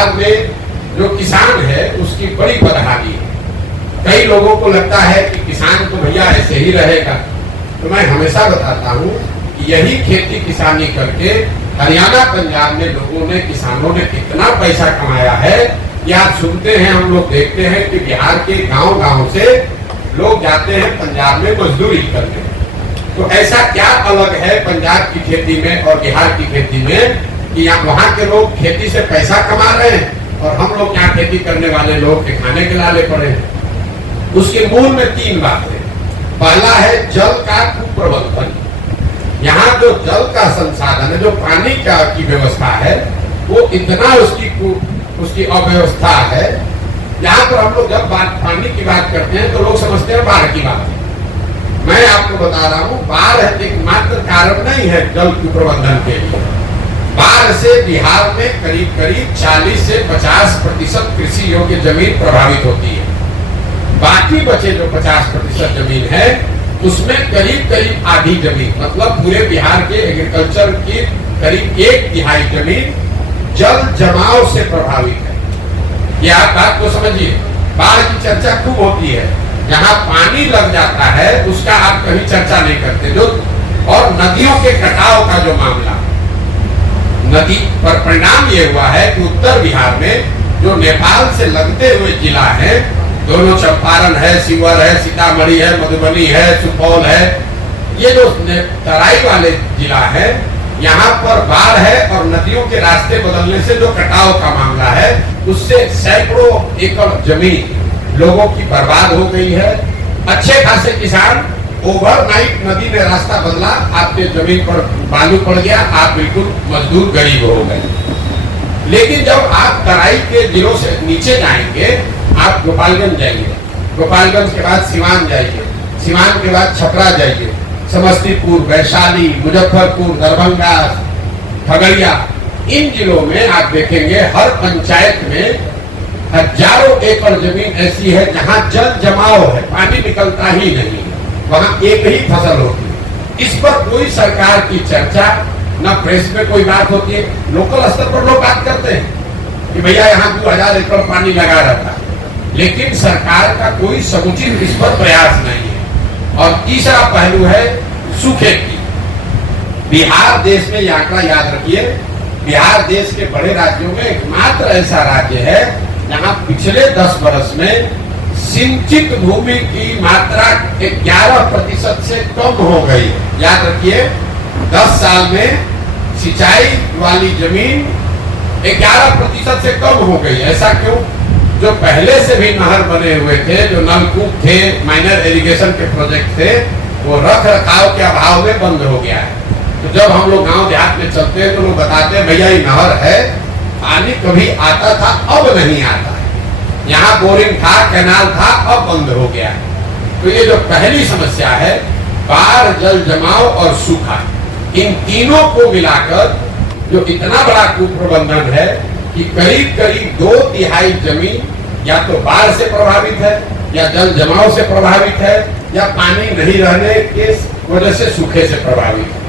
बिहार में जो किसान है उसकी बड़ी बदहाली है। कई लोगों को लगता है कि किसान तो भैया ऐसे ही रहेगा, तो मैं हमेशा बताता हूँ कि यही खेती किसानी करके हरियाणा पंजाब में लोगों ने, किसानों ने कितना पैसा कमाया है। ये आप सुनते हैं, हम लोग देखते हैं कि बिहार के गांव-गांव से लोग जाते हैं पंजाब में मजदूरी करने। तो ऐसा क्या अलग है पंजाब की खेती में और बिहार की खेती में कि यहाँ वहाँ के लोग खेती से पैसा कमा रहे हैं और हम लोग यहाँ खेती करने वाले लोग के खाने के लाले पड़े हैं। उसके मूल में 3 बातें। पहला है जल का कुप्रबंधन। यहाँ जो जल का संसाधन है, जो पानी का की व्यवस्था है, वो इतना उसकी अव्यवस्था है। यहाँ पर हम लोग जब पानी की बात करते हैं तो लोग समझते हैं बाढ़ की बात है। मैं आपको बता रहा हूँ, बाढ़ एकमात्र कारण नहीं है जल कुप्रबंधन के लिए। बाढ़ से बिहार में करीब करीब 40 से 50% कृषि योग्य जमीन प्रभावित होती है। बाकी बचे जो 50% जमीन है उसमें करीब करीब आधी जमीन, मतलब पूरे बिहार के एग्रीकल्चर की करीब 1/3 जमीन जल जमाव से प्रभावित है। ये आप बात को समझिए। बाढ़ की चर्चा खूब होती है, जहाँ पानी लग जाता है उसका आप कभी चर्चा नहीं करते। जो और नदियों के कटाव का जो मामला, नदी पर परिणाम ये हुआ है कि उत्तर बिहार में जो नेपाल से लगते हुए जिला है, दोनों चंपारण है, शिवहर है, सीतामढ़ी है, मधुबनी है, सुपौल है, ये जो तराई वाले जिला है, यहाँ पर बाढ़ है और नदियों के रास्ते बदलने से जो कटाव का मामला है उससे सैकड़ों एकड़ जमीन लोगों की बर्बाद हो गई है। अच्छे खासे किसान, ओवरनाइट नदी ने रास्ता बदला, आपके जमीन पर बालू पड़ गया, आप बिल्कुल मजदूर गरीब हो गए। लेकिन जब आप तराई के जिलों से नीचे जाएंगे, आप गोपालगंज जाइए, गोपालगंज के बाद सिवान जाइए, सिवान के बाद छपरा जाइए, समस्तीपुर, वैशाली, मुजफ्फरपुर, दरभंगा, खगड़िया, इन जिलों में आप देखेंगे हर पंचायत में हजारों एकड़ जमीन ऐसी है जहां जल जमाव है, पानी निकलता ही नहीं, वहां एक ही फसल होती है। इस पर कोई सरकार की चर्चा, न प्रेस में कोई बात होती है। लोकल स्तर पर लोग बात करते हैं कि भैया यहाँ 2000 एकड़ पानी लगा रहता है, लेकिन सरकार का कोई समुचित इस पर प्रयास नहीं है। और तीसरा पहलू है सूखे की। बिहार देश में यह आंकड़ा याद रखिए, बिहार देश के बड़े राज्यों में एकमात्र ऐसा राज्य है जहां पिछले 10 वर्ष में सिंचित भूमि की मात्रा 11% से कम हो गई। याद रखिए, 10 साल में सिंचाई वाली जमीन 11% से कम हो गई। ऐसा क्यों? जो पहले से भी नहर बने हुए थे, जो नलकूप थे, माइनर इरिगेशन के प्रोजेक्ट थे, वो रख रखाव के अभाव में बंद हो गया है। तो जब हम लोग गांव देहात में चलते हैं तो लोग बताते हैं भैया ये नहर है, पानी कभी आता था अब नहीं आता है, यहाँ बोरिंग था, कैनाल था, अब बंद हो गया है। तो ये जो पहली समस्या है, बाढ़, जल जमाव और सूखा, इन तीनों को मिलाकर जो इतना बड़ा कुप्रबंधन है कि करीब करीब 2/3 जमीन या तो बाढ़ से प्रभावित है, या जल जमाव से प्रभावित है, या पानी नहीं रहने के वजह से सूखे से प्रभावित है।